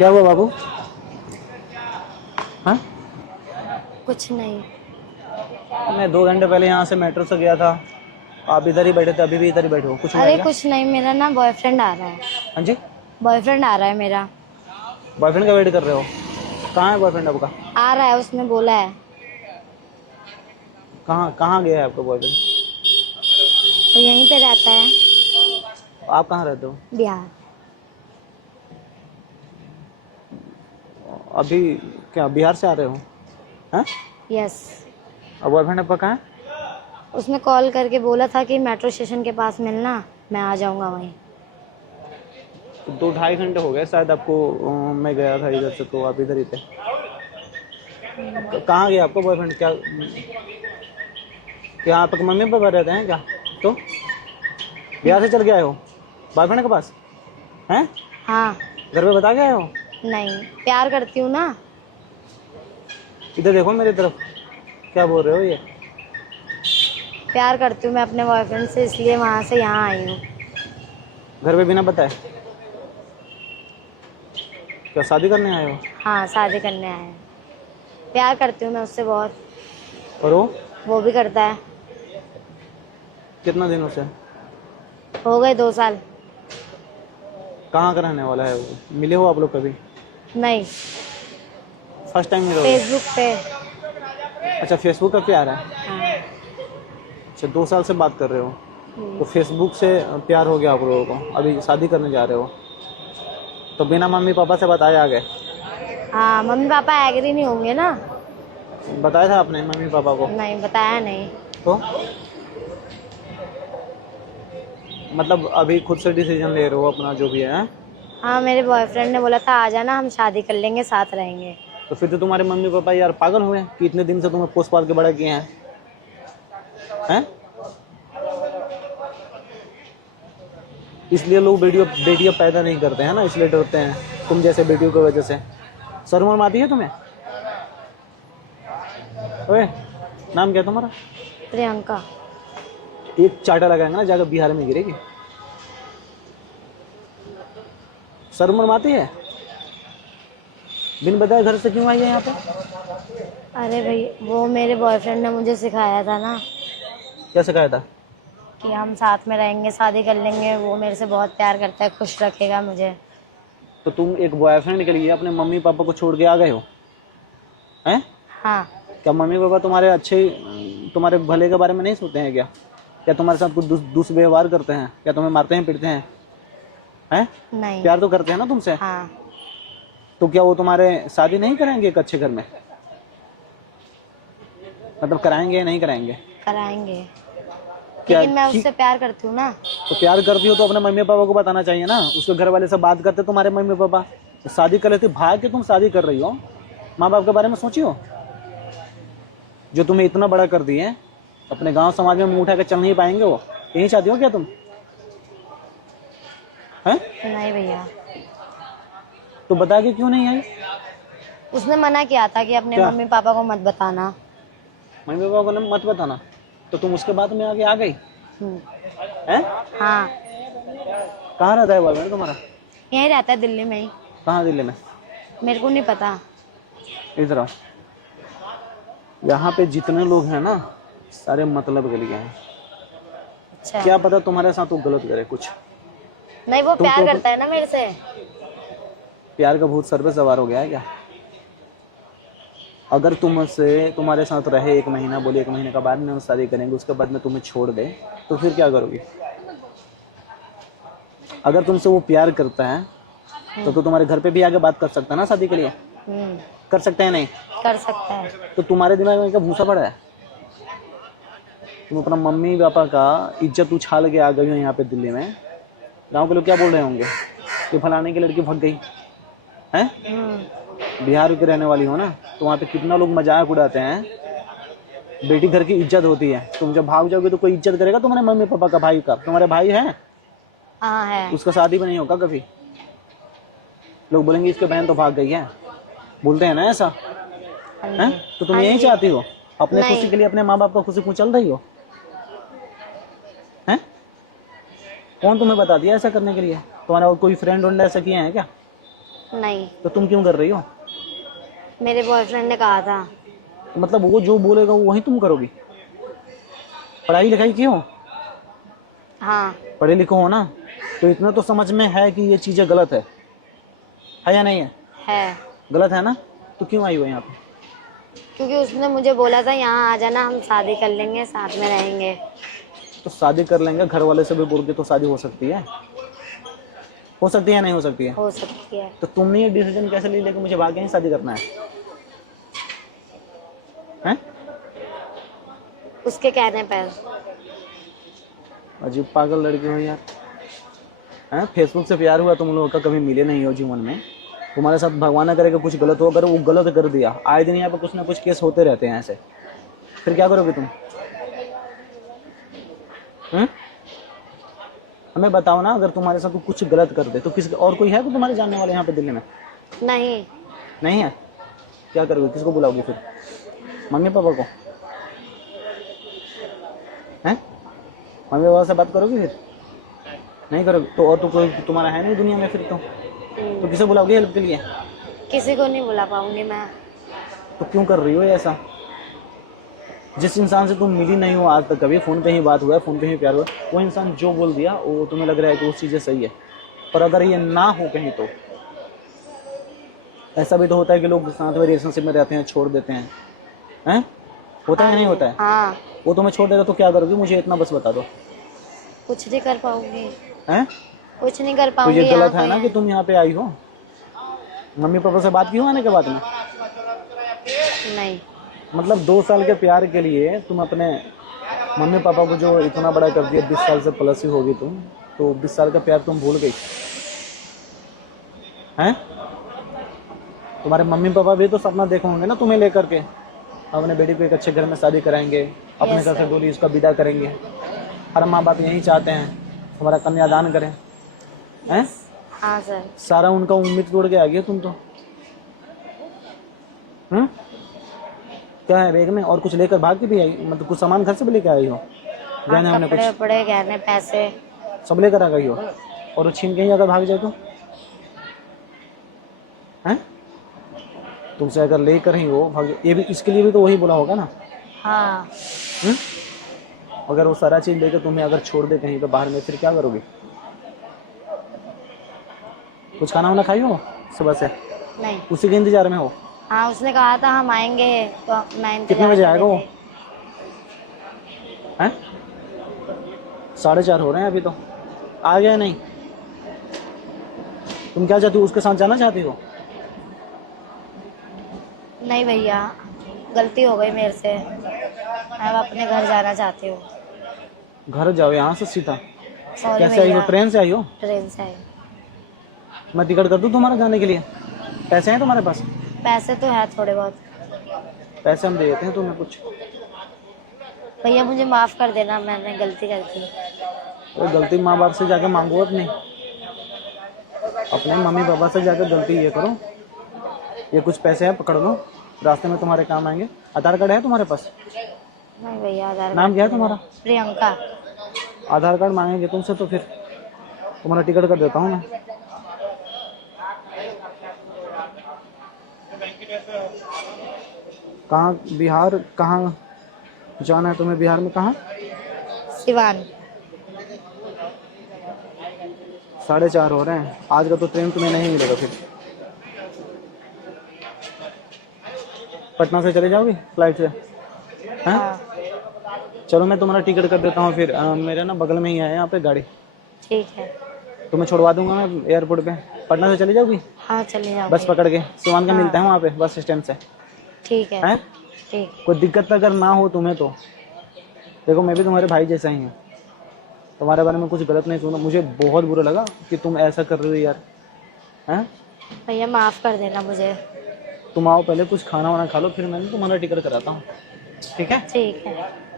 क्या हुआ बाबू? हाँ, कुछ नहीं। मैं 2 घंटे पहले यहाँ से मेट्रो से गया था। आप इधर ही बैठे थे, अभी भी इधर ही बैठे हो। कुछ हुआ है अरे क्या? कुछ नहीं, मेरा ना बॉयफ्रेंड आ रहा है। हाँ जी, बॉयफ्रेंड आ रहा है मेरा। बॉयफ्रेंड का वेट कर रहे हो? कहाँ है बॉयफ्रेंड आपका? आ रहा है, उसने बोला है। कहाँ कहाँ गया है आपका बॉयफ्रेंड? वो यहीं पे रहता है। आप कहाँ रहते हो? बिहार। अभी क्या बिहार से आ रहे हो? हैं? यस। और बॉयफ्रेंड आपका कहाँ है? उसने कॉल करके बोला था कि मेट्रो स्टेशन के पास मिलना, मैं आ जाऊंगा वहीं। तो 2-2.5 घंटे हो गए शायद आपको। मैं गया था इधर से, तो आप इधर ही थे। कहाँ गया आपका बॉयफ्रेंड? क्या क्या आपके मम्मी पापा रहते हैं क्या? तो बिहार से चल के आए हो बॉयफ्रेंड के पास? हैं? हाँ। घर पे बता के आए हो? नहीं, प्यार करती हूँ ना। इधर देखो मेरी तरफ, क्या बोल रहे हो ये? प्यार करती हूँ मैं अपने बॉयफ्रेंड से, इसलिए वहाँ से यहाँ आई हूँ। घर पे बिना बताए क्या शादी करने आए हो? हाँ, शादी करने आए हैं। प्यार करती हूँ मैं उससे बहुत। और वो भी करता है। कितना दिनों से? हो गए 2 साल। कहाँ का रहने वाला है वो? मिले हो आप लोग कभी? नहीं। फर्स्ट टाइम मिले हो? फेसबुक पे। अच्छा, फेसबुक का प्यार है। हाँ। अच्छा, 2 साल से बात कर रहे हो? हम्म। तो फेसबुक से प्यार हो गया आप लोगों को, अभी शादी करने जा रहे हो? तो बिना मम्मी पापा से बताए आ गए? हाँ, मम्मी पापा एग्री नहीं होंगे ना। बताया था आपने मम्मी पापा को? नहीं, बताया नहीं। तो मतलब अभी खुद से डिसीजन ले रहे हो अपना जो भी है, हैं? हाँ, मेरे बॉयफ्रेंड ने बोला था आ जाना, हम शादी कर लेंगे, साथ रहेंगे। तो फिर तो तुम्हारे मम्मी पापा यार पागल हुए कि इतने दिन से तुम्हें पोस पाल के बड़ा किए हैं। हैं? इसलिए लोग बेटियां पैदा नहीं करते हैं ना, इसलिए डरते हैं तुम जैसे बेटियों की वजह से। शर्म वर्म आती है तुम्हें? ओए, नाम क्या है तुम्हारा? प्रियंका। एक चाटा लगाएंगे ना, जाकर बिहार में गिरेगी। शर्म वर्म आती है? बिन बताए घर से क्यों आई है यहाँ पे? अरे भाई, वो मेरे बॉयफ्रेंड ने मुझे सिखाया था ना क्या सिखाया था? कि हम साथ में रहेंगे, शादी कर लेंगे। वो मेरे से बहुत प्यार करता है, खुश रखेगा मुझे। तो तुम एक बॉयफ्रेंड के लिए अपने मम्मी पापा को छोड़ के आ गए हो? हैं? हाँ। क्या मम्मी पापा तुम्हारे अच्छे, तुम्हारे भले के बारे में नहीं सोचते हैं क्या? क्या तुम्हारे साथ कुछ दुष्व्यवहार करते हैं? क्या तुम्हें मारते हैं पीटते हैं? हैं? नहीं। प्यार तो करते हैं ना तुमसे? हाँ। तो क्या वो तुम्हारे शादी नहीं कराएंगे एक अच्छे घर में? मतलब कराएंगे या नहीं कराएंगे? कराएंगे। क्या लेकिन मैं ठीक? उससे प्यार करती हूँ ना। तो प्यार करती हो तो अपने मम्मी पापा को बताना चाहिए ना। उसके घर वाले से बात करते तुम्हारे मम्मी पापा, तो शादी कर लेते। भाग के तुम शादी कर रही हो, माँ बाप के बारे में सोची हो? जो तुम्हें इतना बड़ा कर दिए, अपने गांव समाज में मुंह उठा के चल नहीं पाएंगे वो? यही चाहती हो क्या तुम? हैं? नहीं भैया। तो बता के क्यों नहीं आई? उसने मना किया था कि अपने क्या? मम्मी पापा को मत बताना। मम्मी पापा को मत बताना? तो तुम उसके बाद में आगे आ गई? हम्म। हैं? हाँ। कहाँ रहता है बॉयफ्रेंड तुम्हारा? यहीं रहता है, दिल्ली में ही। कहाँ दिल्ली में? मेरे को नहीं पता। इधर आओ। यहाँ पे जितने लोग हैं ना, सारे मतलब के लिए हैं। अच्छा। क्या पता तुम्हारे साथ वो गलत करे कुछ। नहीं, वो तुम प्यार तो करता है ना मेरे से। प्यार का भूत सर पे सवार हो गया है क्या? अगर तुमसे तुम्हारे साथ रहे 1 महीना, बोले 1 महीने का बाद में हम शादी करेंगे, उसके बाद में तुम्हें छोड़ दे, तो फिर क्या करोगी? अगर तुमसे वो प्यार करता है तो तुम्हारे घर पे भी आके बात कर सकता है ना शादी के लिए? हम्म। कर सकते हैं नहीं? कर सकता है। तो तुम्हारे दिमाग में क्या भूसा पड़ा है? तुम अपना मम्मी पापा का इज्जत उछाल के आ गई हो यहाँ पे दिल्ली में। गांव के लोग क्या बोल रहे होंगे कि फलाने की लड़की भग गई है। बिहार की रहने वाली हो ना, तो वहाँ पे कितना लोग मजाक उड़ाते हैं। बेटी घर की इज्जत होती है। तुम जब भाग जाओगे तो कोई इज्जत करेगा तुम्हारे मम्मी पापा का? भाई का, तुम्हारे भाई है, हाँ है। उसका शादी भी नहीं होगा कभी। लोग बोलेंगे इसकी बहन तो भाग गई है, बोलते हैं ना ऐसा। हाँ हैं? जी। तो तुम हाँ यही जी। चाहती हो अपने खुशी नहीं। के लिए अपने माँ बाप का खुशी कुचल रही हो? हैं? कौन तुम्हें बता दिया ऐसा करने के लिए? तुम्हारा और कोई फ्रेंड वंड ऐसा किया है क्या? नहीं, तो तुम क्यों कर रही हो? मेरे बॉयफ्रेंड ने कहा था। तो मतलब वो जो बोलेगा वो वही तुम करोगी? पढ़ाई लिखाई की हो? हाँ। पढ़े लिखे हो ना? तो इतना तो समझ में है कि ये चीज़ें गलत है या नहीं है? है। गलत है ना? तो क्यों आई हो यहाँ पे? क्योंकि उसने मुझे बोला था यहाँ आ जाना, हम शादी कर लेंगे, साथ में रहेंगे। तो शादी कर लेंगे, घर वाले से भी बोल के तो शादी हो सकती है? हो सकती है या नहीं हो सकती है? हो सकती है। तो तुमने ये डिसीजन कैसे ले लिया कि मुझे भाग के ही शादी करना है? हैं? उसके कहने पर। अजीब पागल लड़की हो यार। हैं? फेसबुक से प्यार हुआ, तुम लोगों का कभी मिले नहीं हो जीवन में। तुम्हारे साथ भगवान ना करे कि कुछ गलत हो, अगर वो गलत कर दिया, आए दिन यहाँ पे कुछ ना कुछ केस होते रहते हैं ऐसे, फिर क्या करोगे तुम? हैं? हमें बताओ ना, अगर तुम्हारे साथ वो कुछ गलत कर दे तो किस और कोई है को तुम्हारे जानने वाले यहाँ पे दिल्ली में? नहीं। नहीं है? क्या करोगे? किसको बुलाओगे फिर? मम्मी पापा को? हैं? मम्मी पापा से बात करोगे फिर? नहीं करोगे तो और तो कोई तुम्हारा है नहीं दुनिया में फिर तो किसे बुलाओगे हेल्प के लिए? किसी को नहीं बुला पाऊंगी मैं। तो क्यों कर रही हो ऐसा? जिस इंसान से तुम मिली नहीं हो आज तक कभी, फ़ोन पे ही बात हुआ है, फ़ोन पे ही प्यार हुआ, वो इंसान जो बोल दिया वो तुम्हें लग रहा है कि वो चीज़ें सही है। पर अगर ये ना हो कहीं तो ऐसा भी तो होता है कि लोग साथ में रिलेशनशिप में रहते हैं, छोड़ देते हैं। हैं? होता है या नहीं होता है? हाँ। वो तुम्हें छोड़ देगा तो क्या करोगी? मुझे इतना बस बता दो। कुछ नहीं कर पाऊंगी। हैं? कुछ नहीं कर तो पाऊंगी। ये गलत यहाँ है ना पे कि तुम यहाँ पे आई हो? मम्मी पापा से बात की हो आने के बाद में? नहीं। मतलब 2 साल के प्यार के लिए तुम अपने मम्मी पापा को जो इतना बड़ा कर दिया, 20 साल से प्लस ही होगी तुम, तो 20 साल का प्यार तुम भूल गई हैं? तुम्हारे मम्मी पापा भी तो सपना देखे होंगे ना तुम्हें लेकर के, अपने बेटी को एक अच्छे घर में शादी कराएंगे, अपने Yes, घर से sir. डोली उसका विदा करेंगे। हर माँ बाप यही चाहते हैं तुम्हारा कन्यादान करें। हैं? हाँ सर। सारा उनका उम्मीद तोड़ के आ गया तुम तो। क्या है बैग में? और कुछ लेकर भाग के भी आई? मतलब कुछ सामान घर से भी लेके आई हो? गहने हाँ, हमने कपड़े कुछ वपड़े, गहने, पैसे। सब लेकर आ गई हो? और वो छीन के ही अगर भाग जाए तो? हैं? तुमसे अगर लेकर ही हो भाग, ये भी इसके लिए भी तो वही बोला होगा ना? हाँ। हुँ? अगर वो सारा चीज़ लेकर तुम्हें अगर छोड़ दे कहीं पे बाहर में, फिर क्या करोगे? कुछ खाना वाना खाई हो सुबह से? नहीं। उसी के इंतजार में हो? हाँ, उसने कहा था हम आएंगे, तो मैं इंतजार कितने बजे कर आएगा रही वो? थी। हैं? 4:30 हो रहे हैं अभी तो। आ गया नहीं? तुम क्या चाहती हो? उसके साथ जाना चाहती हो? नहीं भैया, गलती हो गई मेरे से, मैं अब अपने घर जाना चाहती हूँ। घर जाओ यहाँ से सीधा। सॉरी कैसे आई हो? भैया। ट्रेन से आई हो? ट्रेन से आई। मैं टिकट कर दूँ तुम्हारा जाने के लिए? पैसे हैं तुम्हारे पास? पैसे तो है थोड़े बहुत। पैसे हम दे देते हैं तुम्हें कुछ। भैया मुझे माफ़ कर देना, मैंने गलती कर दी। तो गलती माँ बाप से जाकर मांगो अपने मम्मी पापा से जाकर गलती ये करो। ये कुछ पैसे हैं, पकड़ लो, रास्ते में तुम्हारे काम आएंगे। आधार कार्ड है तुम्हारे पास? नहीं भैया, आधार नाम कार्ड क्या है नहीं तुम्हारा? प्रियंका। आधार कार्ड मांगेंगे तुमसे तो फिर तुम्हारा टिकट कर देता हूँ मैं। कहाँ बिहार? कहाँ जाना है तुम्हें बिहार में? कहाँ? सिवान। 4:30 हो रहे हैं। आज का तो ट्रेन तुम्हें नहीं मिलेगा फिर। पटना से चले जाओगी फ्लाइट से? हैं? हाँ चलो मैं तुम्हारा टिकट कर देता हूँ फिर। मेरे ना बगल में ही है यहाँ पे गाड़ी, ठीक है। तुम्हें छोड़वा दूंगा मैं एयरपोर्ट पे। पटना से चली जाओगी? हाँ चले जाओ। बस पकड़ के सिवान का हाँ। मिलता है वहाँ पे बस स्टैंड से। ठीक है। हैं? ठीक। कोई दिक्कत अगर ना हो तुम्हें तो देखो, मैं भी तुम्हारे भाई जैसा ही हूँ। तुम्हारे बारे में कुछ गलत नहीं सुना, मुझे बहुत बुरा लगा कि तुम ऐसा कर रही हो यार। हैं? भैया माफ़ कर देना मुझे। तुम आओ पहले कुछ खाना वाना खा लो, फिर मैं तुम्हारा टिकट कराता हूँ। ठीक है? ठीक है।